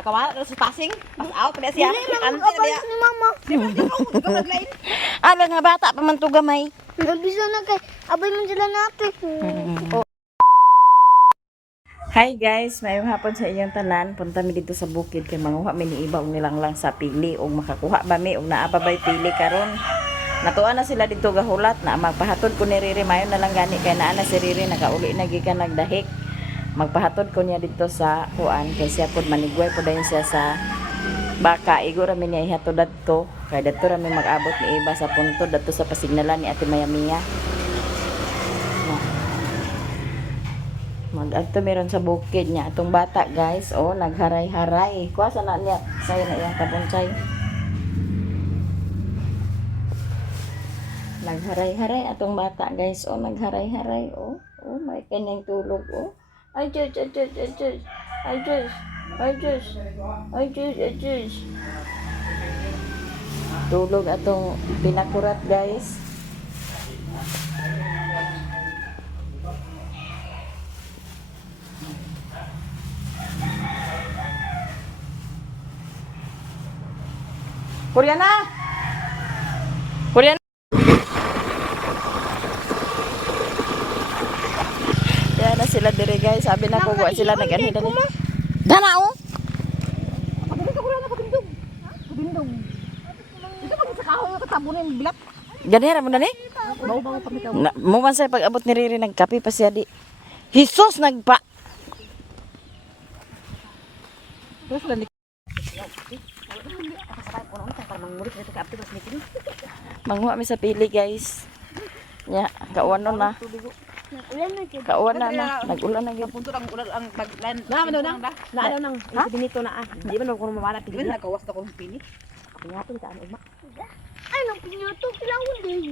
Akawala ka sa passing. Pass out pa siya. Ante na ni mama. Ala nga bata pa man to gamay. Nabisa na kay abay man sila natin. Hi guys, mayong hapon sa inyong tanan. Punta mi dito sa bukid kay manguha mi ni ibaw nilang lang sa pili og makakuha ba mi og naa pa bay pili karon. Natuan na sila dito gahulat na magpahatod ko ni Riri mayon na lang gani kay naa na si Riri nakauli na gikan nagdahik. Magpahatod ko niya dito sa kuan kay siya pod manigway pod dayon siya sa baka igo ra mi niya ihatod dadto kay dadto ra mi mag-abot ni iba sa punto dadto sa pasignalan ni Ate Mayamia. Mag-adto meron sa bukid niya atong bata guys. Oh, nagharay-haray. Kuha sana niya sayo na iyang kabunsay. Nagharay-haray atong bata guys. Oh, nagharay-haray. Oh, oh may kanyang tulog. Oh. Ay, Diyos, ay, Diyos, ay, Diyos. Ay, Diyos, ay, Diyos. Ay, Diyos, ay, Diyos. Tulog atong pinakurat guys. Koreana! Koreana! Yan na sila dire guys. Sabi na ko wa sila nag-ani dali. Dana oh. Pagdindong ka Koreana pagdindong. Pagdindong. Ito pag sa kahoy ka tabunin bilat. Ganera mo na ni? Bawo-bawo pa mi ka. Mo man say pag abot ni Riri nagkape pa siya di. Hisos nagpa. Terus lan Manguha mi sa pili guys. Ya, kauwan na. Ulan na gyud. Kauwan na. Nag-ulan na gyud. punto ang ulan ang paglan. Na daw nang. Na daw nang. Binito na ah. Di man ko mawala pili. Wala kawas ta ko pili. Pingaton ka ano ma. Ay nang pinyoto kilawon din.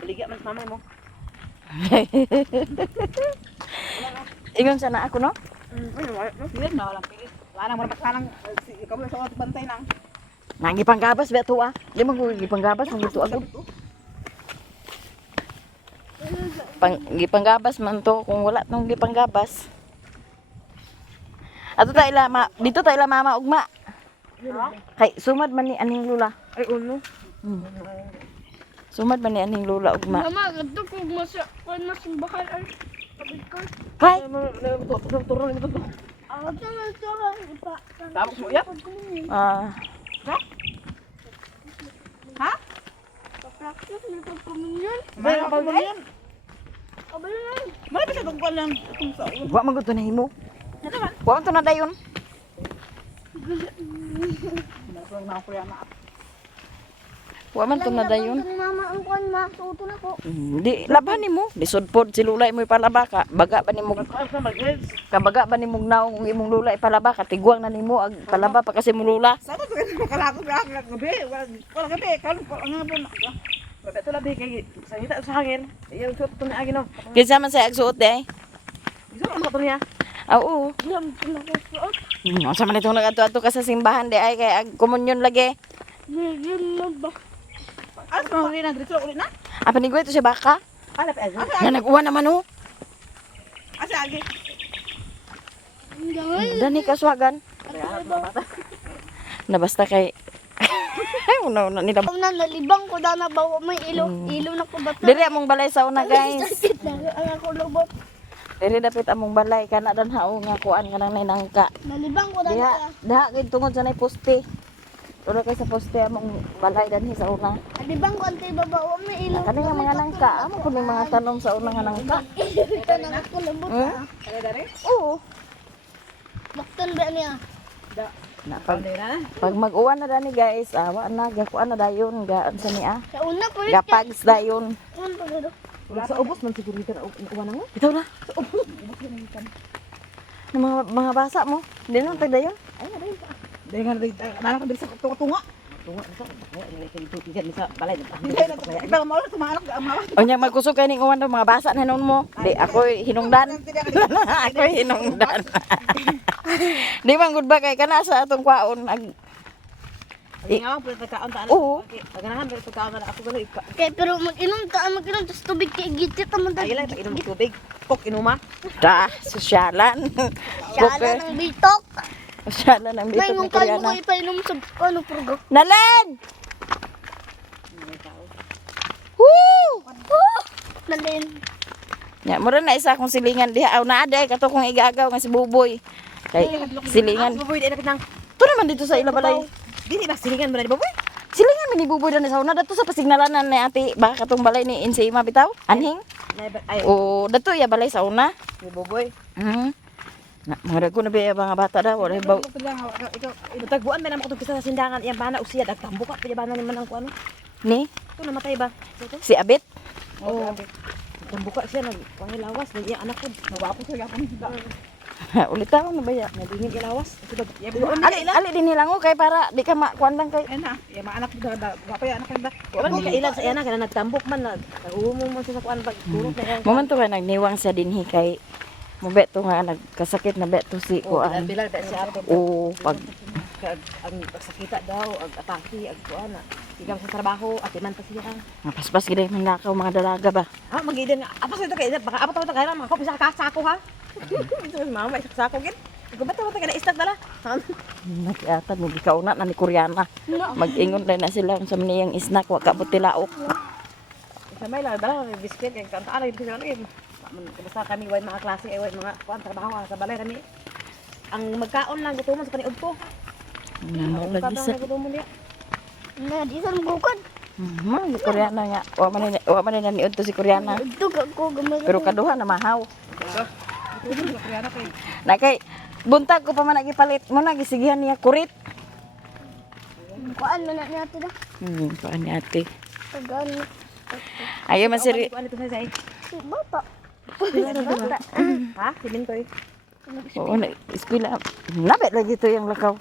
Baligya man sa mamay mo. Ingon sana ako no? Ano wala no? Dili na wala pili. Wala mo lang ikaw mo sa bantay nang. Nangi panggabas ba to ah? Di man ko gipanggabas mo dito agud. Gipanggabas man to kung wala tong gipanggabas. Ato ta ila dito ta ila mama ugma. Kay sumad man ni aning lula. Ay uno. Sumad man ni aning lula ugma. Mama, gadto ko masa kana simbahan ay kabit ko. Kay Turun ito to. Ako na sa ipa. Tapos mo ya? ah Ha? Practice nito komunyon. May pa mo yan. Abay na. May pa sa tungkol lang kung sa ulo. wa man gud to na himo. Ano man? Wa man to na dayon. Nagsuong na ako yan na. Wa man to na dayon. Ni mama ang kuan ma, suoto na ko. Di laban nimo. Lisod pod si lula imo ipalaba ka. Baga ba nimo Ano sa mag-edge? kabaga ba nimong naong kung imong lula ipalaba ka tigwang na nimo ag palaba pa kasi mo lula. Sa to kalako ba ang gabi? Wala gabi kan ang hapon. Gabi to labi kay sa hita sa hangin. Yung suot to ni agino. Kinsa man say agsuot day? Gusto mo to niya? Oo. Diyan pinakasuot. Sa man itong nag-ato ka sa simbahan di ay kay ag komunyon lagi. Diyan na ba? As mo rin na dito ulit na? Apa ni to si baka? Ala pa asa. Nga nag-uwan naman oh. Asa agi. Diyan. Dani kaswagan. Na basta kay una nila. Ako na nalibang ko daw na bawa may ilo na ko bata. Dili among balay sa una guys. Ang ako lubot. Dili dapit among balay kana dan hao nga kuan nga nang nangka. Nalibang ko daw Diha na. daha kay tungod sa nay poste. Tulo kay sa poste among balay danhi sa una. Nalibang ko antay babawa may ilo. Kani nga mga nangka, amo kun mga tanom sa una nga nangka. Ito na ako lubot. Hmm? Ala dare? Oo. Baktan ba niya? Na pag, Dira. pag mag-uwan na dani guys, awa na gakuan na dayon gaan sa niya. Sa una ko rin. Gapags dayon. Ano pa dito? Wala sa ubos man siguro dito uwan na mo. Bitaw na. Ng mga basa mo. Hindi naman tag dayon. Ay na dai. Dai nga dai. Nana ka diri sa tunga. Tunga sa. Ay kay tutigan sa balay. Ikaw mo sa mga anak amawa. O nya magkusog kay ning uwan daw mga basa na noon mo. Di ako hinungdan. Ako hinungdan. Di man gud ba kay kana sa atong kwaon ag Nga mo pagkaon ta. Oo. Ganahan pero pagkaon na ako ganoy. Okay, pero mag-inom tas tubig kay gitit naman Ay lang inom tubig. Pok inuma. da sosyalan. Sala ng bitok. Masyala ng dito Nay, ng yung kayo Koreana. ko ipainom sa progo. Nalan! Woo! Nalin. Ya, mura na isa akong silingan diha. Aw na aday kato kong igagaw nga si Buboy. Kay silingan. Buboy, di na kitang. To naman dito sa ilabalay. Dili ba silingan mo na di Buboy? Silingan man ni Buboy na sa una dato sa pasignalanan ni ate baka katong balay ni Insima bitaw. Anhing? Ay, O dato ya balay sa una. di Buboy. Na mga ko na ba mga bata daw wala ba Ikaw, tagbuan ba naman ko sa sindangan. Yan ba na usiya, dagtambo ka. Pwede ba na naman ang kuano? ni Ito, namatay ba? Ito? si Abit. Oo. Dagtambo ka siya, nagpangilawas. Nagyan anak ko. Nawapo siya, yapon sila. Ulit ako na ba ya? Nalingin ilawas. Ali din nilang kay para di ka makuan lang kay. Yan na, yung mga anak ko, wapa yung anak ko ba? Wala ka ilan sa iyan na, kaya nagtambok man, nag-uumong mo siya sa kuan, pag-turok na yan. Momento ka nagniwang sa dinhi kay mo beto nga nagkasakit na beto si kuan. Bilar, siya ako. O pag Ang sakita daw, ang atake, ang kuan, ikaw sa trabaho, at iman pa siya. mapaspas gid man nakaw mga dalaga ba. Ha, mag-iidan nga, apas ito kayo, baka apat ako kaya mga kopis sa kasako ha? Ito yung mama, isa kasako gid. Ikaw ba ito ka na-istak dala? Nakiatan mo gikauna na ni Koreana. Mag-ingon lang na sila sa maniyang snack wa ka butilaok. Sa may lang, dala, may biscuit, kaya kantaan, yung biscuit, basta kami, way mga klase, way mga kuan, trabaho, sa balay kami. Ang magkaon lang, gutuman sa paniod ko. Lagi sa Gutuman niya. Na, di sa bukod. si Koreana nga. Wa man na niud to si Koreana. Ito ko gamay. Pero kaduha na mahaw. Gutuman sa kuryana kayo. Na kay buntag ko pa man nagipalit mo na gisigihan niya kurit. Kuan man na nato na. Paan ni ate. Tagaan. Ayo man si Kuan ito sa say. Bata. Ha? Simintoy. Oo na eskwela. Labet lagi to yung lakaw.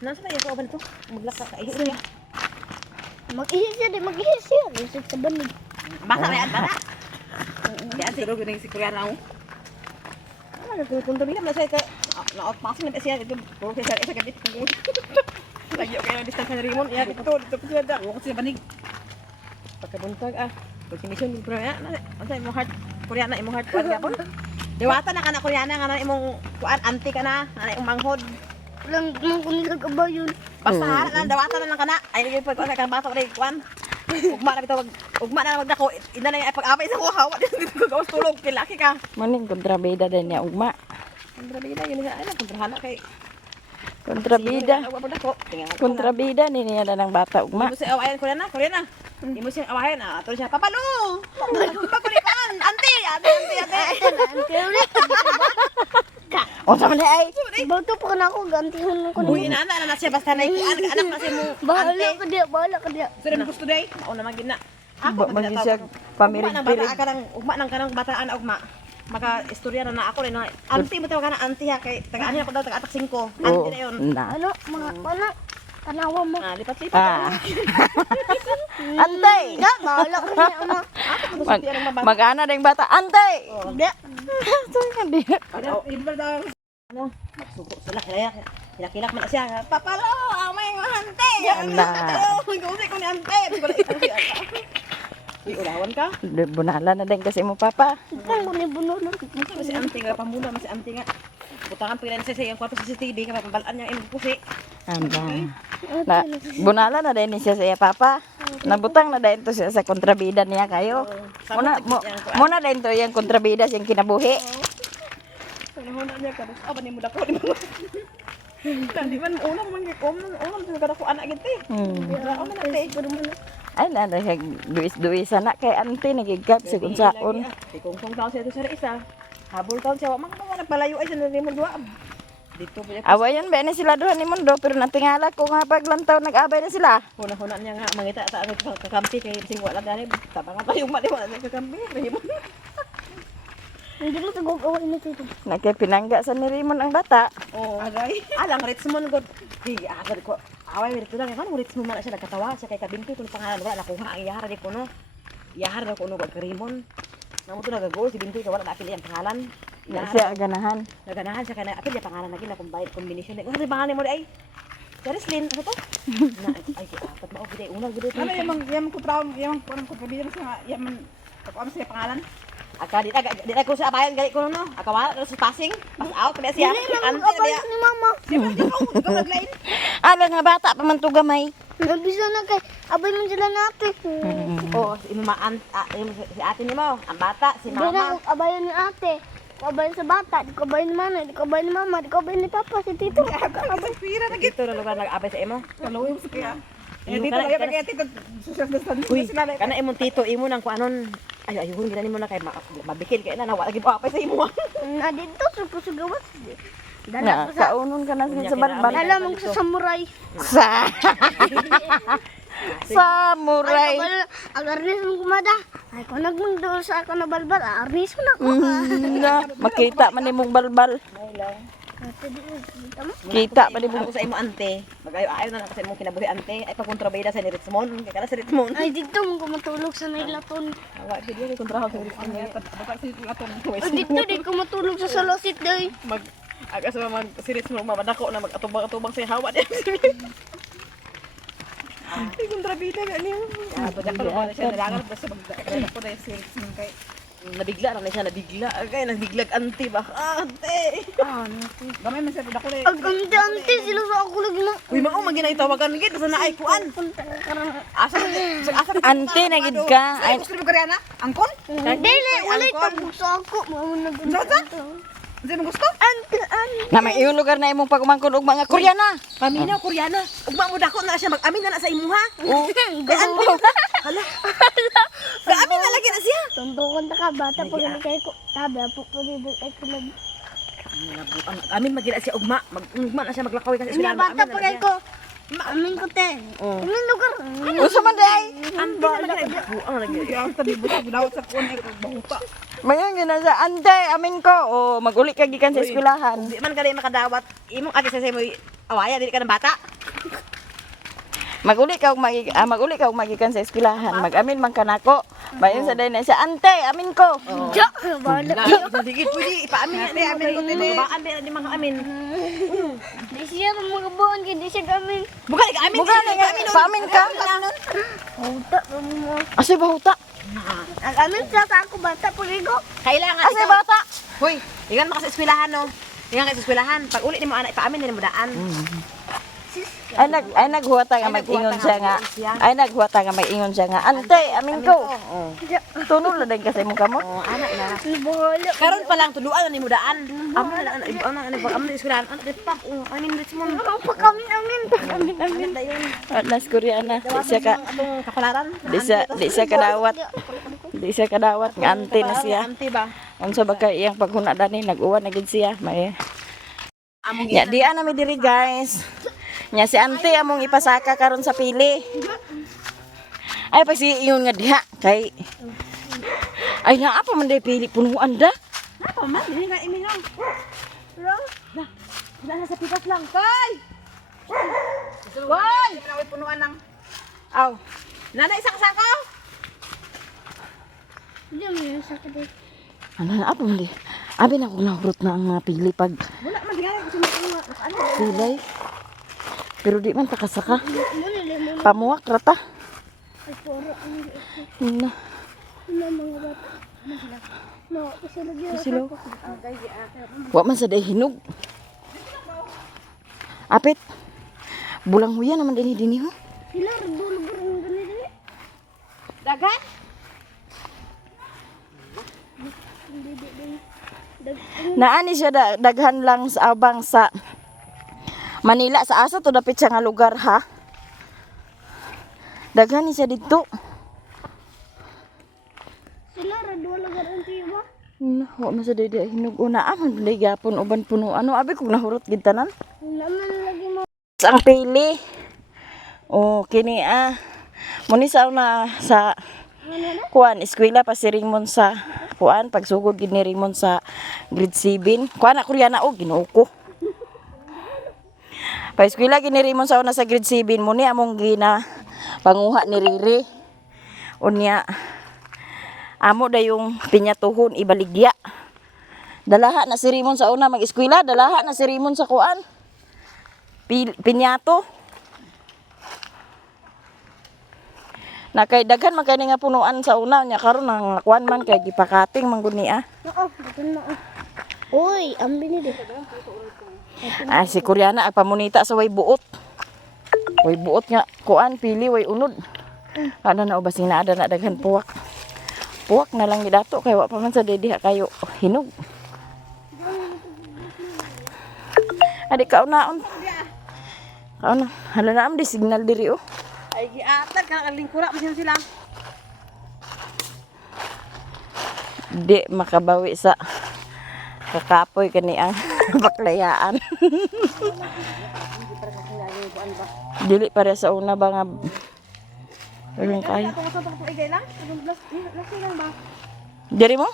Nasa na yung kauban ito? Maglaka ka, ihit niya. Mag-ihis siya, di mag-ihis siya. Isip sa banig. Basa na yan, basa. Yan, siguro ganun si Koreana ako. Ah, nagpunta nila, na siya ka, na-outpassing na siya, ito, puro siya sa gabi. Lagi okay na distance na Raymond, yan, ito, dito po siya, huwag ko siya banig. Pagkabuntag, pagsimisyon yung Koreana, ano sa imong heart, Koreana, imong heart, kuwan ka po. Diwata na ka na Koreana, nga na imong, kuwan, auntie ka na, nga na imong manghod. Walang kunilag ba yun? Basta halat na, dawata na lang ka na. Ay, yung pag-kuwan ka bato rin, kuwan. Ugma na bitaw, ugma na magdako. Ina na yung pag-abay sa kuha, hawa dito ko gawas tulog, kilaki ka. Maning kontrabida din niya ugma. Kontrabida, yun na, ano, kontrahala kay... Kontrabida. Awa pa dako. Kontrabida ni niya na ng bata ugma. Hindi mo siya awayan, Koreana. Hindi mo siya awayan, ito siya, Papalo! Pakulipan! Auntie! O sa man ay. Bato pa na ako, gantihan ko Uy, inaana na siya, basta na anak na siya mo. Bahala ka diya. Sure na gusto day. Ako naman gina. Ako Magi siya pamirig-pirig. Ugma ng kanang bataan ugma. Maka-istorya na ako rin. Auntie mo tawag ka na auntie ha. Kay tagaan niya ko daw taga-atak 5. Auntie na yun. Na. Ano, mga anak, tanawa mo. Lipat-lipat. Ah. Antay. Ya, bahala ka diya, ama. Mag-ana ding bata. Antay. Diya. Iba daw. Ano? Magsuko sila. Kilak-kilak man na siya. Papalo! Amay mga ante! Ala. Mag-usay ko ni ante. Ulawan ka? Bunala na din kasi mo papa. Ang buni-buno lang. Masih ante nga pamula, masih ante nga. Butangan pa rin siya yung kwarto sa CCTV, kaya pabalaan niya yung pusi. Anda. Na bunala na din siya sa iya papa. Nabutang na din to siya sa kontrabida niya kayo. Muna din to yung kontrabida siyang kinabuhi. Nahuna niya ka. Ah, ba ni mo dako, di mo. Di man ulam man gikom, ulam sa kada ko anak gid eh. Ano na tay? Ay na siya duis-duis na kay ante nagigap si kung saon. Di kung taon siya to sa isa. Habol taon siya, man mo nagpalayo ay sa ni mo duwa. Dito pa niya. Awayan ba na sila doon ni Mundo pero natingala ko nga paglantaw nag-abay na sila. Huna-huna niya nga mangita sa ano kakampi kay sing wala gani tabangan pa yung mali wala kakampi. Hindi mo sa gagawin na ito. Nakipinangga sa ni Raymond ang bata. Oo, agay. Alang Richmond god. Di agad ko. Away dito lang kan Richmond man siya nagkatawa siya kay kabinti kun pangalan wala nakuha ang iyahar di kuno. Iyahar daw kuno god Raymond. Namo to nagagol si binti ka wala napili ang pangalan. Na siya ganahan. Naganahan siya kay na apil ya pangalan lagi na combination. Ano pangalan mo ay? Jarislyn, ano to? Na ay apat ba og gid una gid. Ano yung ko traum yung ko kabilang sa yaman ko sa pangalan. Aka di na ko sa abayan gali ko no. Aka wala ko sa passing. Pass out kaya siya. Ante na dia. Ni mama. Siyempre ko maglain. Ala nga bata pa man to gamay. Nabisa na kay abay man sila natin. Oh, si mama si ate ni mo, ang bata, si Di na mama. abayan ni ate. Abayan sa bata, di ko abayan ni mama, di ko abayan ni mama, di ko abayan ni papa, si tito. Abay pira na gito na lugar nag-abay sa imo. Kaluwi mo sa kaya. Dito na kaya tito. Uy, kana imong tito imo nang kuanon. Ay ayun gina nimo na kay mabikil kay na nawa lagi apay sa imo. Na dito sa gawas. Na, Dala ko sa kaunon ka na sa balbal. dala mo sa samurai. Sa samurai. Ang arnis mo kumada. Ay ko nagmundo sa ako na balbal, arnis mo na ko. Na, makita man imong balbal. Ate di mo. Kita man imong Ako sa imo ante. Magayo-ayo na ako sa imong kinabuhi ante. Ay pagkontrabida sa ni Richmond. Kay kana sa Richmond. Ay dito mo ko matulog sa nailaton. Awa sige ni kontraho sa Richmond. Baka si Laton. Ay dito di ko matulog sa salosit day. Mag aga sa mag si Richmond mamadako na mag-atubang-atubang sa hawa diyan. Ay kontrabida gani. Ah, pagka ko na siya nilangan sa magdakala ko na si Richmond kay nabigla na siya nabigla. Kay nabiglag ante ba? Ante. Gamay man siya pud ako na. Ang ante sila sa ako lagi na. Uy mao maginaitawagan gid sa naay kuan. Asa asa ante na gid ka. Ay gusto mo Koreana? Angkon? Dili wala ito sa ako. Mao na Hindi mo gusto? ante. Na may iyong lugar na imong pagumangkon og mga Koreana. Paminaw Koreana. Ugma mo dako na siya mag-amin na sa imuha. Oh. Hala. Mag-amin na lagi na siya. Tuntukan ta ka bata pag hindi kay ko. Tabi apo pag hindi kay ko lagi. Amin magina siya ugma. Ugma na siya maglakaw kasi Nya bata pag kay ko. Amin ko te. Amin lugar. Unsa man day? Ang magina buang lagi. Ang tabi buta gidawat sa kuan ay bahuta. Mayon gina sa ante amin ko. O maguli ka gikan sa eskwelahan. Di man kali makadawat. Imong ate sa mo awaya dili ka ng bata. Maguli ka og magikan sa eskwelahan. Mag-amin man kanako. Mayon sa day na siya ante amin ko. Ja, bala. Digit pwede ipaamin na amin ko tini. Baan ba di mga amin. Di siya mga buwan kay di siya gamin. Bukan ka amin. Bukan nga paamin ka. Huta mo. Asay bahuta. Ang amin sa ako bata pag ko. Kailangan Asay bata. Hoy, ikan maka sa eskwelahan no. Ikan ka sa eskwelahan. Pag uli nimo anak ipaamin nimo daan. Ay naghuwata nga mag-ingon siya nga. Ay naghuwata nga mag-ingon siya nga. Ante amin ko. Tunol na din kasi imong kamot. Oh, anak na. Bahala. Karon pa lang tuluan na nimo daan. Amo na ano sa eskwelahan. Ano pa? Anin Richmond. Pag kami amin. Amin dayon. Atlas Koreana. Di siya ka Atong kapalaran. di siya kadawat. Di siya kadawat nga ante na siya. Ante ba? Unsa ba kay iyang paghuna dani nag-uwan na gid siya. May Among nya di ana mi diri guys. Nya si ante among ipasaka karon sa pili. Ay pag si iyon nga diha kay ay naa pa man day pili punuan da. Napa man dili nga imingaw. Wala sa pitas lang. Koy! Koy! Naway punuan ng Aw. Nanay isang sakaw. Hindi mo yung sakit eh. Ano na apa man di. Abi na kog nahurot na ang mga pili pag Wala man di nga kasi mga ano. pilay. Pero di man takasaka. Muna lemon. Pamuwak rata. Ay puro. Na. Ano mga bata. No, kasi lagi. Silaw. Wa man sa day hinog. Apit. Bulang huya naman dinhi ho. Sila rebulog ng ganito. Dagan? Naani siya daghan lang sa abang sa Manila sa asa to dapit siya nga lugar ha. Daghan ni siya dito. Sila rebulog ng tiba. Wa man sa day hinog una aman day gapon uban puno. Ano abi kog nahurot gid tanan. Naman lagi mo. Ang pili. Oh, kini muni sa una sa kuan eskwela pa si Ringmon sa kuan pagsugod gid ni Ringmon sa grade 7. Kuan na Koreana og Ginoo ko. Pa eskwela gid ni Ringmon sa una sa grade 7 muni among gina panguha ni Riri. Unya amo dayong pinyatuhon ibaligya. Dalaha na si Ringmon sa una mag-eskwela, dalaha na si Ringmon sa kuan. Pinyato. Na kay daghan man kay ni nga punuan sa una nya karon nang kuan man kay gipakating man gud niya. Oo, dito na. Uy, ambi ni di. Ah, si Koreana ay pamunita sa way buot. Way buot nga kuan pili way unod. Ano na ubasing na ada na daghan puwak. Puwak na lang gidato kay wa pa man sa diha kayo hinog. Adi kaunaon. Kauna, hala na am di signal diri oh. Ay giatag ka ang lingkura man sila. Di makabawi sa kakapoy kani ang baklayaan. Dili pare sa una ba nga Walang kaya. Ako sa pag igay lang. Lasi lang ba? Diri mo?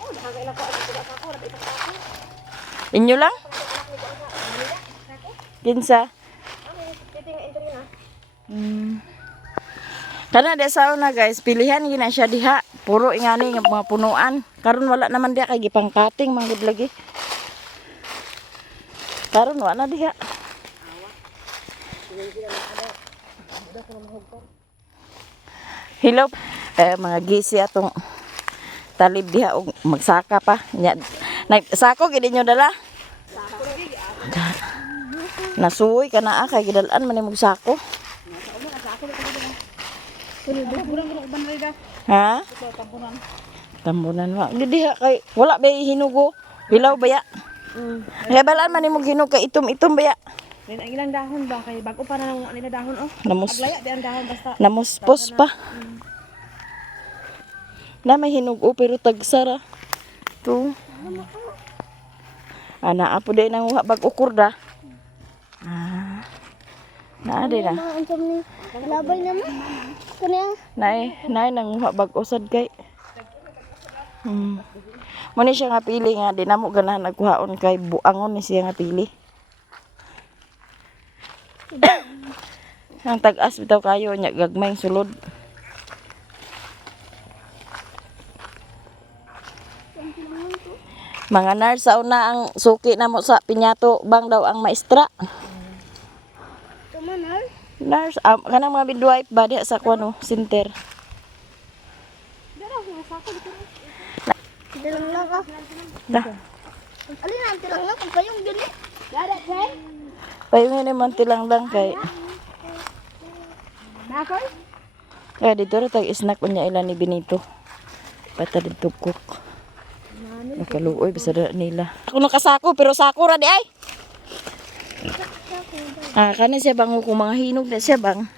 Oh, nakagay lang ko ako rabi ito ako. Inyo lang? Kinsa? Titing entry na. Kana de sa una guys, pilihan gina siya diha. Puro ingani nga mga punuan. Karon wala naman diha kay gipang cutting manggod lagi. Karon wala na diha. Hello, mga gisi atong talib diha og magsaka pa. Nya, sako gid inyo dala. Nasuoy ka na kay gidalan man imong sako. Ha? Tambunan wa. Di diha kay wala ba hinugo. Hilaw baya. Kaya balaan man imong hinog kay itom-itom baya. Then ang ilang dahon ba kay bago pa na nang nila dahon oh. Namus Aglaya di ang dahon basta. namuspos pa. Na may hinugo pero tagsara. To. Ana apo day nang bag ukurda. Na ade na. Ang sam ni labay naman. Kunya. Nay nang bag usad kay. Muna siya nga pili nga di namo ganahan nagkuhaon kay buangon ni siya nga pili. Ang tag-as bitaw kayo nya gagmayng sulod. Mga nurse sa una ang suki namo sa pinyato bang daw ang maestra. Tumanar. Nurse kanang mga midwife ba diha sa kuno center. Tilang lang ah. Da. Alin na tilang lang kung payong dili. Dada kay. Payungin naman tilang lang kay. Nakoy? Kaya dito rin tag snack unya ilan ni Benito. Pata dito cook. Nakaluoy basta nila. Ako nakasako pero sako ra di ay. Kani siya bang kung mga hinog na siya bang.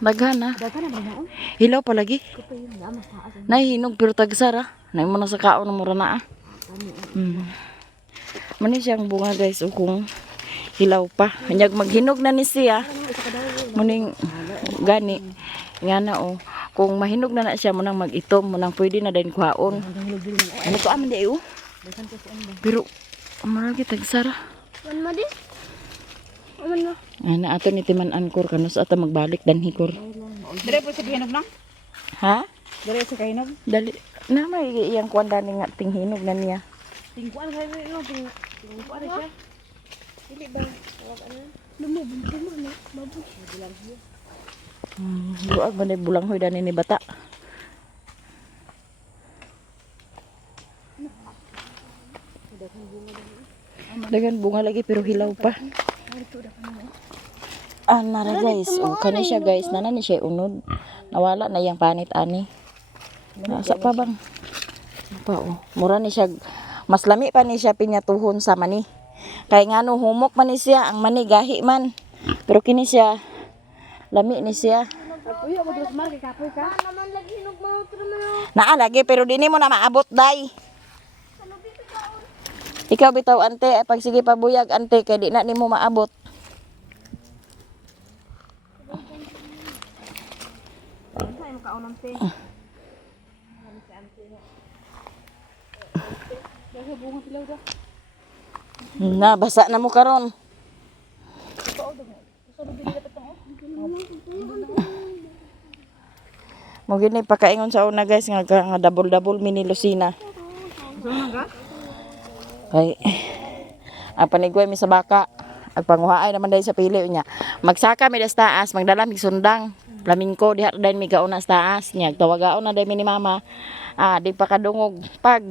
Daghan na. Dagan na ba na? Hilaw pa lagi. Nay hinog pero tagsara. Nay mo na sa kaon mo ra na. Mani siyang bunga guys o kung hilaw pa. Kanyag maghinog na ni siya. Muning gani. Nga na o. Kung mahinog na siya mo nang mag-itom, mo nang pwede na din kuhaon. Ano to aman di o? Pero, maragi tagsara. Wan mo di. Aman mo. Ana ato ni Timan Ankor kanos ata magbalik dan hikor. Dire po sa hinog na? Ha? Dire sa kahinog? Dali na may iyang kwanda ni nga tinghinog na niya. Tingkuan kay no tingkuan siya. Dili ba? Lumubog na. Babu. Luag ba na bulang hoy dani ni bata. Dagan bunga lagi pero hilaw pa. Nara guys, kani siya guys, nana ni siya unod. Nawala na yang panit ani. Nasa pa bang? Pa mura ni siya, mas lami pa ni siya pinyatuhon sa mani. Kay ngano humok man ni siya, ang mani gahi man. Pero kini siya lami ni siya. Puyo mo dos mar kay kapoy ka. Naman lagi hinog mo truman. Naa lagi pero dini mo na maabot day. Ikaw bitaw ante, ay pag sige pabuyag ante kay di na nimo maabot. Ay mo kaon ante. Na basa na mo karon. Mo gini pakaingon sa una guys nga double mini Lucina. Ay. Panigway mi sa baka. Agpanguhaay naman dahil sa pili niya. Magsaka mi das taas, magdala mi sundang. Flamingo diha dayon mi gauna sa taas niya. Tawagaon na dayon mi ni mama. Di pa kadungog pag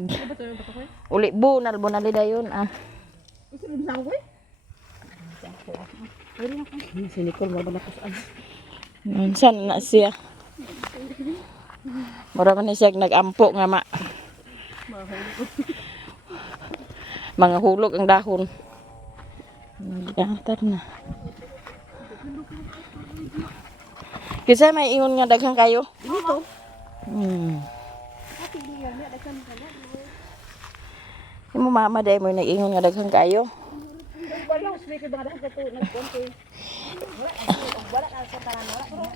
uli bunal dayon Gusto mo sa ako eh? Si Nicole mo balakusan. Minsan na siya. Mura man siya nag-ampo nga mga hulog ang dahon. Nagdatar na. Kasi may ingon nga daghang kayo. Dito. Imo mama day mo nag-ingon nga daghang kayo. Wala ko speaker ba dapat ko nagkonto. Wala na sa tanan wala.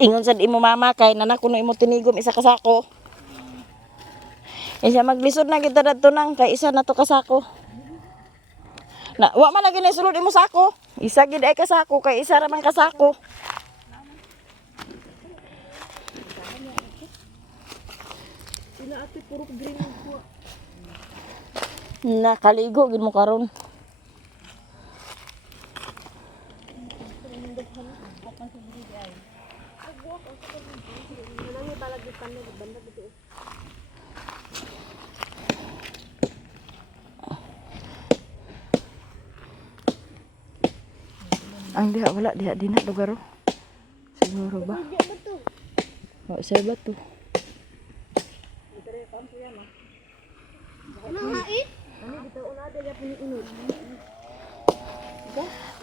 Ingon sa imo mama kay nanak kuno imo tinigom isa ka sako. Siya maglisod na kita dadto nang kay isa na to ka sako. Na wa man lagi ni sulod imo sako. Isa gid ay ka sako kay isa ra man ka sako. Sila ate puro green ko. Nakaligo gid mo karon. Ang diha wala diha di na lugar. Siguro ba? Wa sa bato.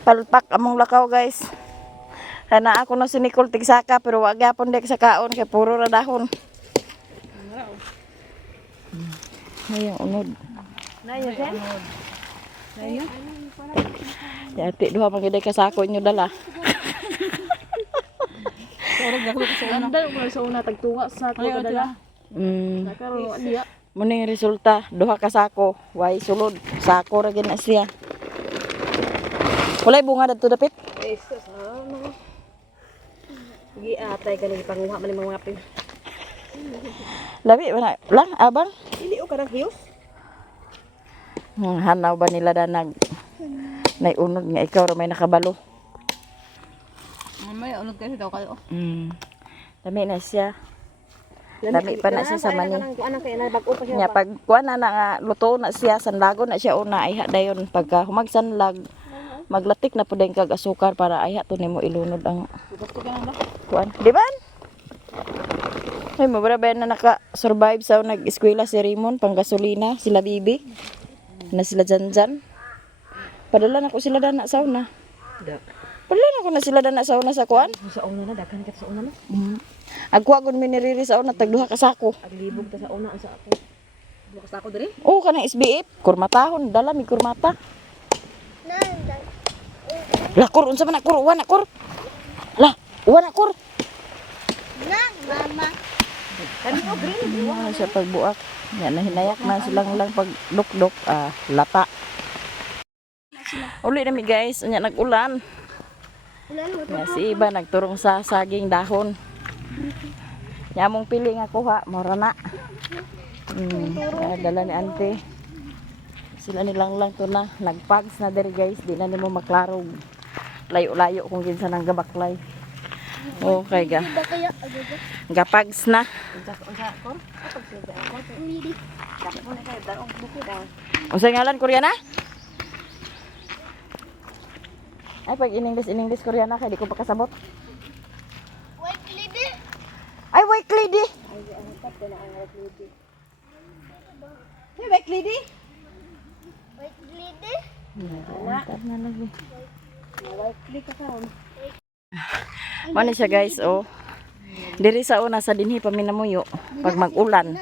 Palpak among lakaw guys. Kana ako na si Nicole tigsaka pero wag gyapon dek sa kaon kay puro ra dahon. Ayun unod. Naya sen? Naya? Yati duha man gid ka sako inyo dala. Sorry gako sa una. Andal ko sa una tagtunga sa ko dala. Karon diya. Muna yung resulta, duha ka sako, way sulod, sako ra gid na siya. Walay bunga dadto dapit. Jesus, no. Gi atay kani panguha man mga ngapin. Labi ba na lang abang. Dili o kadang hiyos. Hanaw ba nila danag naiunod nga ikaw ra may nakabalo. May unod kasi daw kayo. Dami na siya. Dami pa na siya sa mani. Anak kay na bag-o pa siya. Nya pag kuha na nga luto na siya, sanlago na siya una ay dayon pagka humagsanlag maglatik na pud kag asukar para ay to nimo ilunod ang kuan. Di ba? Ay mo ba na naka-survive sa nag-eskwela si Raymond pang gasolina sila bibi. Na sila janjan. Padala na ko sila dana sa una. Padala na ko na sila dana sa una sa kuan. Sa una na daghan ka sa una no. Agwa gud miniriri sa una tag duha ka sako. Aglibog ta sa una sa ako. Bukas ako diri. Oo kanang SBF, kurmatahon dala mi kurmata. Lakur unsa man na kur, uwan na kur. Lah, uwan na kur. Mama. Kani o green. Ano siya pagbuak. Yan na hinayak na silang lang pag duk-duk lata. Uli na mi guys, unya nag-ulan. Ya, si iba nagturong sa saging dahon. Nyamong pili nga kuha, mora na. Dala ni ante. Sila nilang lang to na. Nagpags na diri guys, di na nimo maklarog. Layo-layo kung kinsa nang gabaklay. Okay ga. Gapags na. Unsa ngalan Koreana? Ay pag in English Koreana kay di ko pa kasabot. Ay wait lady. Hey, wait lady. Na lagi. Wait lady ka karon. Mano siya guys, oh. Diri sa una sa dinhi paminamuyo pag mag-ulan.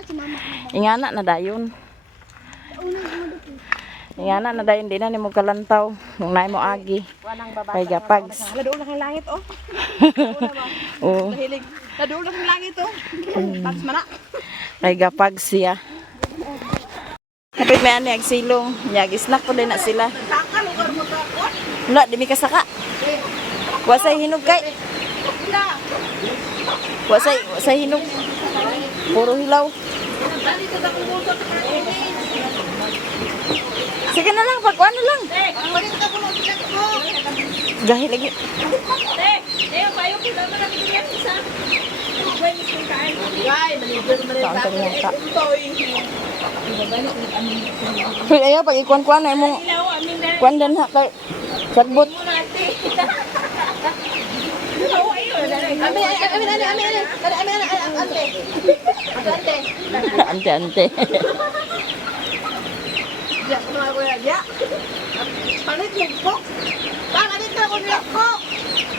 Ingana na dayon. Ingana na dayon din na nimo kalantaw, nung naay mo agi. Kay gapags. Laduol na kang langit oh. Oh, Hilig. Laduol na kang langit oh. Pags mana. kay gapags siya. Kapit may ani agsilong, nyag snack po din na sila. Saka lugar mo to. Wala, di mi kasaka. Wasay hinog kay. Wasay hinog. Puro hilaw. Sige na lang, pagkuhan na lang. Balik ka ko mag-chat ko. Gahil lagi. Guy, malibre man Saan ka niya ka? Toy. Hoy, ayaw, pag ikuan-kuan na imong kuan din ha, kay sagbot. Ante. Ya, mga kuya, ya. Palit mo ko. Palit na ko nila ko.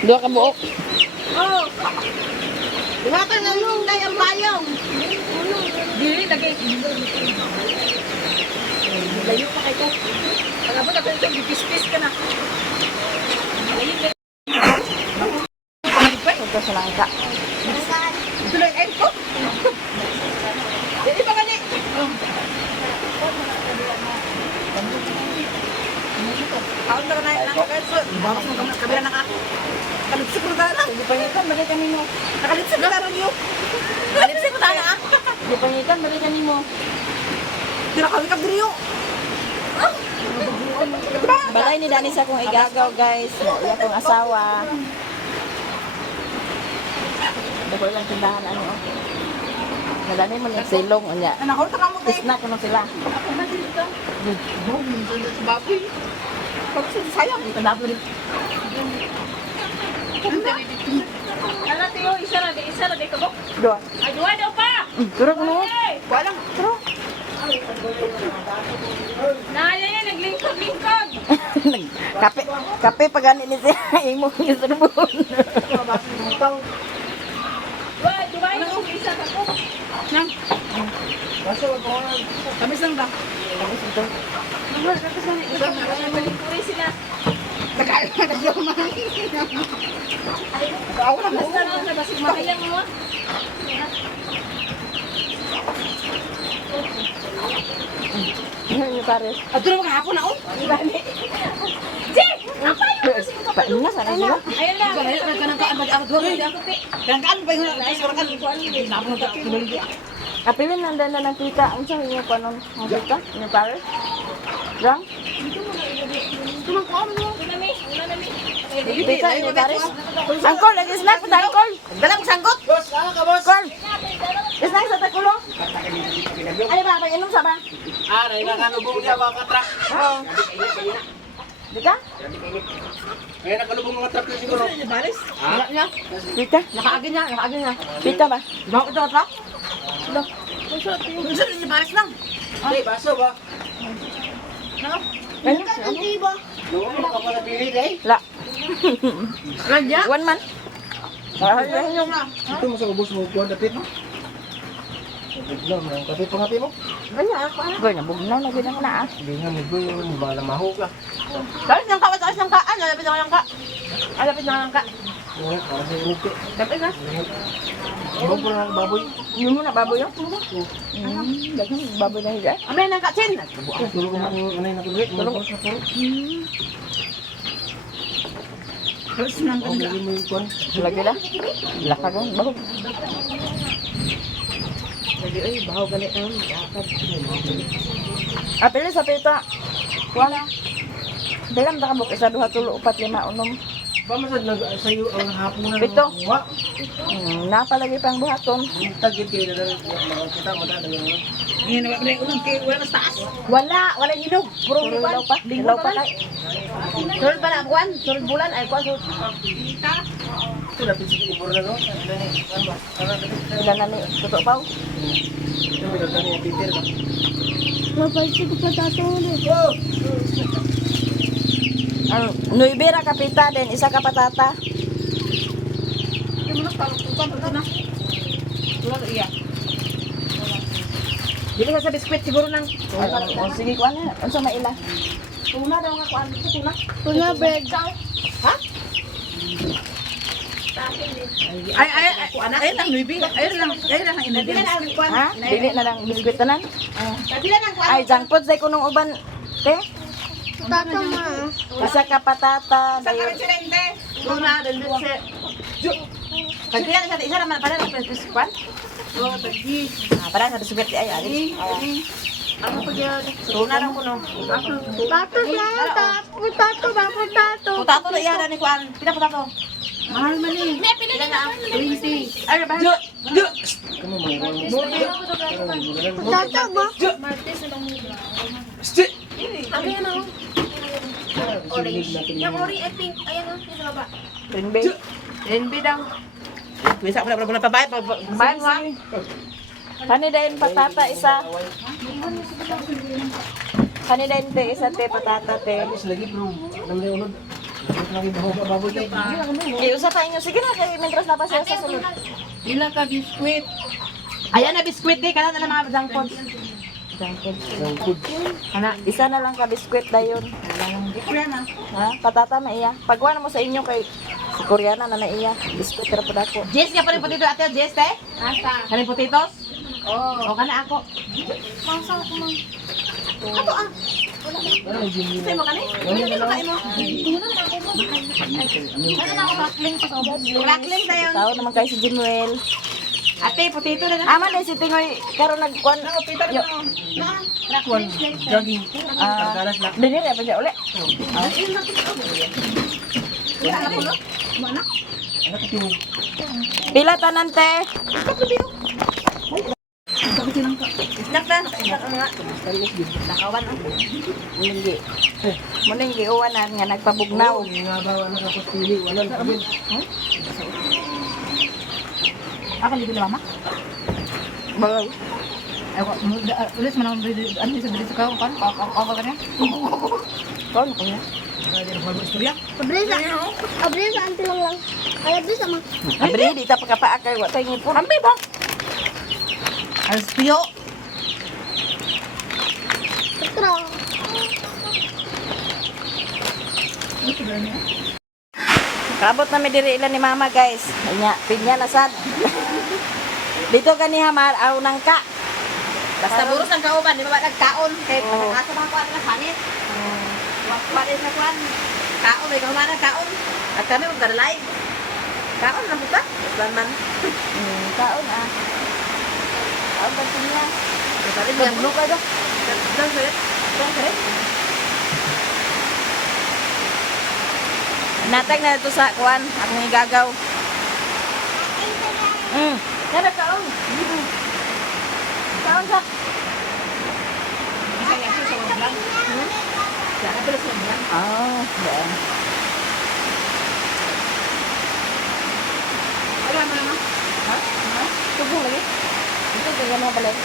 Dua ka buok. Oh. Ingatan na nung dayang bayong. Dili lagi. Layo pa kayo. Pagabot ako ito, gipis-pis ka na. Ito sa langka. Tuloy end ko. Dili pa gani. Ako na na nakakaiso. Bawas mo kami kabila na ako. Kalipsik mo na na. Di pangitan, balik ka nimo. Nakalipsik na rin yun. Nakalipsik mo na na. Di pangitan, balik ka nimo. Tinakawin ka brio. Balay ni Dani sa kong igagaw, guys. Iya kong asawa. Dako lang tindahan ano. Nadani mo yung silong unya. Nakawin ka mo tayo. Snack ano sila. Baboy. Sayang. Tandaan rin. Ala tiyo, isa na di kabok. Dua. Ay, dua daw pa. Turok mo. Walang. Turok. Naya yan, naglingkod-lingkod. Kape pag gani ni siya. Imo yung surbon. Wah, dua yung isa ako. Nang. Tamis lang ba? Balingkuri sila. Nakain na kayo man. Ako na mo. Basta na, nabasig mahayang mo. Ano pare? Ato na maghapon na oh. Si! Apa yun? Paina sana sila. Ayun na. Kanangkaan ba ako doon? Kanangkaan ba yung sorakan? Napon na kinulit. Apilin nandan na ng tita. Ang sa inyo pa nun? Ang tita? Yung pare? Lang? Unami. Tita, yung pare? Angkol, lagi snack pa angkol. Dala mo sanggot. Angkol. Snack sa takulong. Ano ba? Pag-inom sa ba? Kailangan lubong niya mga truck. Oo. Di ka? Kaya nakalubong mga truck na siguro. Baris. Ha? Tita? Nakaagin niya. Tita ba? Bakit ito atrap? Gusto niya baris lang. Hindi, baso ba? Ano? Luwag mo ka pa napili eh. La. Lagya. One man. Ay, Yung na. Ito mo sa ubos mo kuha dapit mo. Bigla mo ang kape pangapi mo. Goy, nabugnaw na ginang na ah. Hindi nga mo yung bala mahog ka. Taris ng ka. Taris ng ka. Ano? Lapit ng ka. Lapit ng ka. Wala, para sa inuti. Lapit na. Ibang ko lang baboy. Yun mo na baboy yun? Dagang baboy na higa. Amay ng ka. Chin. Tulog mo ng anay na kulit. Tulog sa puro. Taris ng Ang lagi mo yung kuhan. Lagi lang. Lakag ang bahog. Lagi ay bahaw ganit na. Ah, pili sa pita. Wala. Dagan ta kabuk isa 2 3 4 5 6 Pamasad na sa'yo ang hapon na. Pito. Wa. Napalagi pang buhaton. Tagit kayo na lang. Kita mo na. Ngayon na wala ulang kay wala mas taas. Wala hinog. Puro ilaw pa. Ilaw pa kay. Sul pa na buwan. Sul bulan ay kuan sul. Ito na pisik ibor na no. Ilan na ni tutok pa. Ito may nagtani yung Peter ka. Mapalsi ko pa tato ulit. Ang nuibera kapita din isa ka patata. Yung mga palututan ito na. Wala iya. Dili ka sa biskwit siguro nang Oh, sige ko ana. Unsa maila? tuna daw nga kuan dito tuna. Tuna bread. Ha? Ay lang nuibi. Ay lang inabi. Dili na ang kuan. Ha? Dili na lang biskwit tanan. Dili na ang kuan. Ay, junk food say kunong uban. Te, Tato ma. isa ka patata. Sa karon sila inte. Tuna dili sa. Kaya na sa isa naman para sa biskwit. Oh, tagi. Ah, para sa biskwit ay ali. Ako pag yan. Tuna lang ko no. Tato na, tato ba? Tato. Putato na iyan ni Juan. Pila putato? Mahal man eh. Pila na ang 20. Ay, bahal. Kamu mau Tato ba? Yung ori, I think. Ayan o, yung baba. Rinbe. Renbi daw. Bisa pula pula pabay. Bayan mo. Kanidain patata isa. Kanidain te isa te patata te. Habis lagi bro. Nang dia ulod. Lagi baboy kay. Usa pa inyo. Sige na kay mentras na pa siya sa sulod. Ila ka biskwit. Ayan na biskwit eh. Kailan na lang mga junk food. Yang food. Ana, isa na lang ka biskwit dayon. Ha? Patata na iya. Pagwa na mo sa inyo kay si Koreana na iya. Biskwit ra pud ako. Jess ka pa rin potito ate. Jess te? Asa? Kanin potitos? Oo. O kana ako. Ay, gini. Sa'yo mo kanin? Ano na makain mo? Ano na ako crackling sa sobrang? Crackling tayo. Tao naman kay si Jinuel. Ate, potito na lang. Ama na si Tingoy karon nagkuan. Kuan jogging. Ah, Karas lang. dinire pa siya uli. Anak ko. Pila tanan te? Snack na. Snack na nga. Nakawan ang. Muninggi. Muninggi uwanan nga nagpabugnaw. Nga bawa na kapos pili wala na kami. Ako libre na mama. Bagay. Ako, ulit mo naman ano sa bilis ka kan? Ako ka niya? Kon ko niya. Istorya. Abrisa. Abrisa, anti lang. Ay, abrisa ma. Abri di ta pagkapaa kay wa tay ngipon. Ambi ba? Alas piyo. Tara. Kabot na mi diri ilan ni mama guys. Nya, pinya na sad. Dito kani hamar aw nang ka. Basta buros ang kauban, di ba ba nagkaon? Kaya Oo. kaso mga kuwan na kanit. Kuwan din na kuwan. Kaon, may kahuman ng kaon. At kami magdalay. Kaon na buka. Kuwan man. Kaon ah. Kaon ba pinya? Sabi niya, bulo ka daw. Lang sa'yo. Lang sa'yo. Natag na ito sa kuan, akong igagaw. Kada kaon. Kaon sa. Kaya siya sa mga lang. Kaya pala sa mga lang. Oh, daan. Wala mo naman. Ha? Tubong lagi. Ito kaya na balay.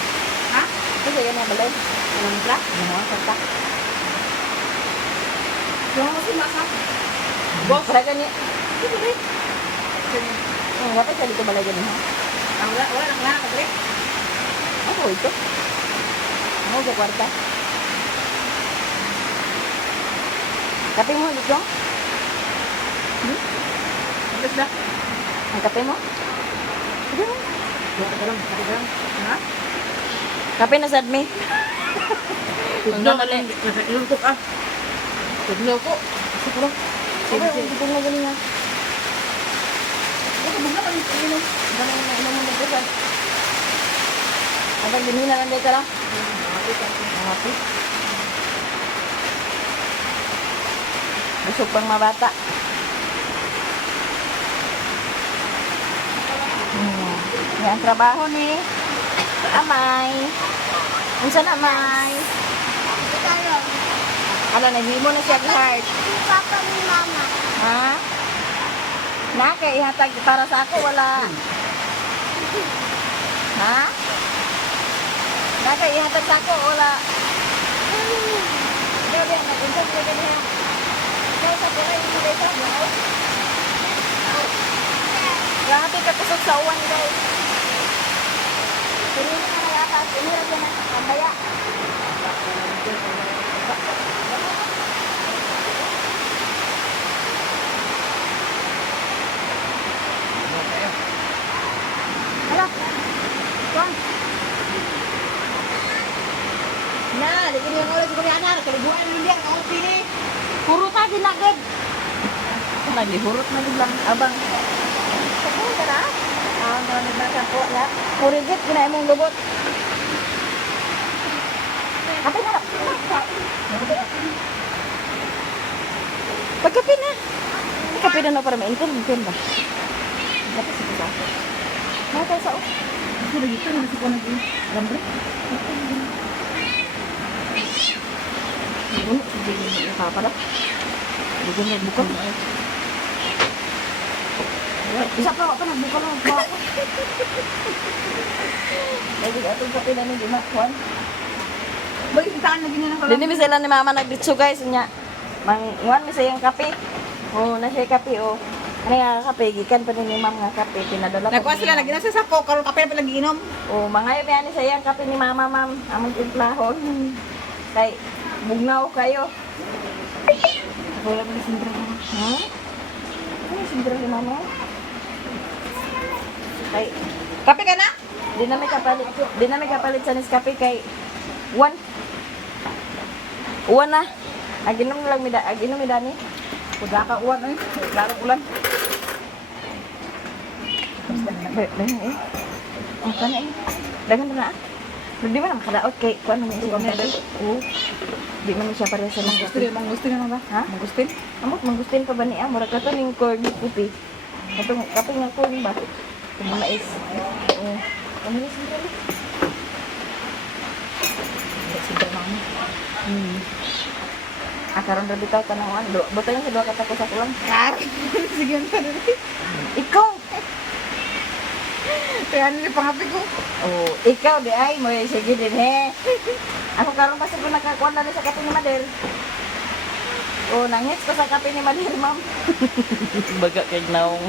Ha? Ito kaya na balay. Anong bra? Ano ang kanta? Yung mo si Masa. Boss, para gani. Wala sa dito balay gani ha. Wala nang lahat. Kadre. Ano ito? Ano sa kwarta? Kape mo dito? Alas na. Ang kape mo? Sige mo. Ha? Kape na sad me. Tudlo ka lang. Ilong ko ka. Tudlo ko. Siguro. Sige, sige na gani nga. Ano ba naman yung ilong? Ganun na inom mo dito sa. Abang dinina lang dito lang. Happy. Busog pang mabata. Yan ang trabaho ni Amay. Unsa na Amay? Tayo. Ano, nahimo na siya heart. Si Papa ni Mama. Ha? Naka, ihatag para sa ako, wala. Ha? Naka, ihatag sa ako, wala. Grabe, nag-insert ka ganyan. Kaya sa pula, yung hindi ka, no? Grabe ka kusog sa uwan, guys. Pinili ka na atas, pinili ka na pambaya. Hala, Juan. Na, di ko niya ulit siguro yan. Kalibuan mo niya. Ako pili. Puro ta ginagad. Naglihurot na lang abang. Sabi ka na? Ah, nagbasa po na. Purigit, ginahin mong lubot. Kape na. Pagkape na. Kape na para maintin. Maintin ba? Dapat sa isa. Mata sa o. Sudah gitu, nasi ko nag lambre. Ano? Hindi na pala. Hindi na buka. Isa pa ako nagbuka lang pa ako. Lagi atong kape na ni Makuan. Boy, saan lagi niya ng Dini bisa ni mama nagditso guys nya. Manguan mi sayang kape. Oh, na siya kape oh. Ano nga kape gikan pa ni mama nga kape pinadala. Nakuha sila lagi na sa sako, karon kape pa lagi inom. Oh, mga yan ni sayang kape ni mama ma'am. Among timplahon. Kay bugnaw kayo. Wala pa ni sindra ko. Ha? Ano sindro ni mama? Kay Kape ka na? di na may kapalit sa Nescafe kay one na. Aginom lang mi dani. Kuda ka uwan eh. Laro ulan. Dagan eh. Oh, kana eh. Dagan na. Di man makadaot kay kuan mo siya. Oh. Di man siya pareha sa Gusto din, mangustin na ba? Ha? Mangustin? Amot mangustin pa ba niya? Murag ka to ning corn pupi. Katong kape nga corn ba? Kung mais. Oh. Ano ni sila? Sindra mama. Karon ra bitaw tanawon. Butay sa duha ka tako sa kulang. Kar. Sige na rin. Ikaw. Kaya ano yung pangapi ko? Oh, ikaw di ay mo sige din he. Ako karon pa siguro nakakuha na rin sa kape ni Madel. Oh, nangits ko sa kape ni Madel, ma'am. Baga kay naong.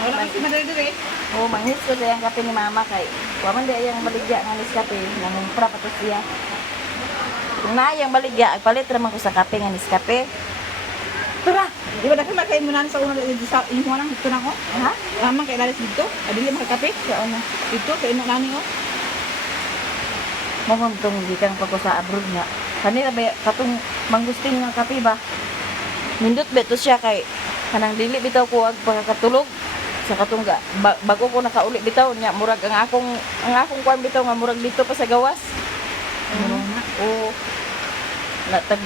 Wala kasi madali din eh. Oh, mangits ko sa yung kape ni mama kay. Wa man di ayang baligya nga Nescafe, nangumpra pa to siya. Kung na ayang baligya, palit raman ko sa kape nga Nescafe. Tara. Di ba dahil makay mo na sa una sa inyo nang dito na ko? Ha? Amang kay lalis dito. Adili makakape. Sa una. Dito kay ino nani ko. Mamam tong gikan pa ko sa abroad nga. Kanina ba katong mangustin nga kape ba? Nindot beto siya kay kanang dili bitaw ko ag pagkatulog. Sa katong bago ko nakauli bitaw nya murag ang akong kwan bitaw nga murag dito pa sa gawas. Oo. Natag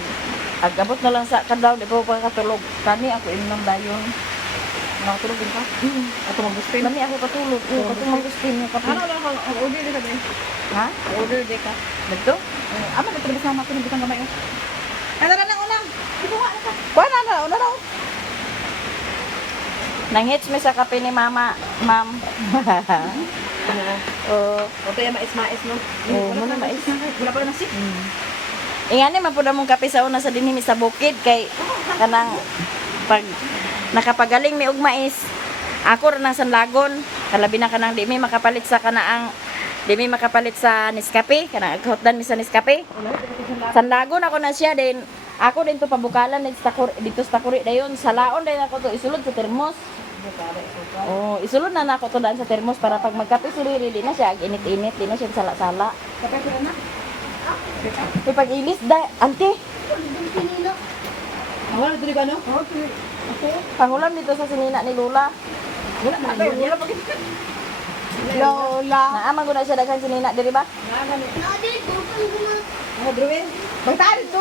agabot na lang sa kadlaw di pa ko pagkatulog. Kani ako inom dayon. Nakatulog din ka? Ato mangustin. Kani ako patulog. Oo, katong mangustin nga kape. Ano lang ang order dito ba? Ha? Order dito ka. Dito? Ama na tulog sama ko ng bitang gamay. Ano na nang unang? Ibu nga ka. Kuha na una raw. Nanghits mi sa kape ni mama, ma'am. Oo. Oto ya mais no. Oo, muna mais. Wala pa nasi. Ingani man pud among kape sa una sa dinhi sa bukid kay kanang pag nakapagaling mi og mais. Ako ra nang sanlagon, kalabi na kanang di mi makapalit sa kanaang di mi makapalit sa Nescafe, kanang aghotdan mi sa Nescafe. Sanlagon ako na siya din. Ako din to pabukalan dito sa Takuri dayon sa laon din ako to isulod sa termos. Oh, isulod na nako to daan sa termos para pag magkape siriri di na siya init-init, di na siya sala-sala. Kape sila na. May pag-ilis da, ante. Wala tuloy ba no? Pangulam dito sa sinina ni Lola. Wala pa Lola. Naamang ko na siya daghan sinina diri ba? Ano Druin? Bangtaan dito.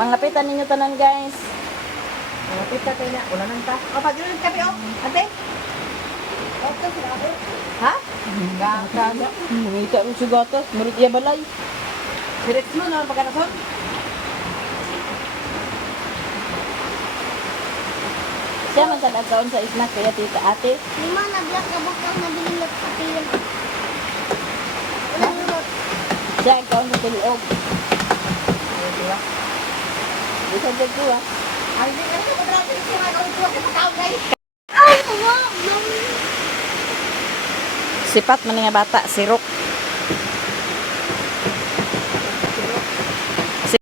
Mangapitan ninyo tanan guys. Kapit ka tayo na. Wala nang ta. O, pag yun kape o. Ate? Ha? Gaka. Mangita mo siya gatas, murid iya balay. Diretso mo naman pagkanason. Siya man sa nagkaon sa snack kaya tita ate. Lima na black na bukang nabilingat sa tiyan. Walang lot. Siya ang kaon sa tiliog. Bisa dyan ko ah. Ay, hindi ka rin. Madrabi rin siya. Ikaw ito. Kasi pagkaon guys. Ay, wow! Sipat man nga bata, sirok.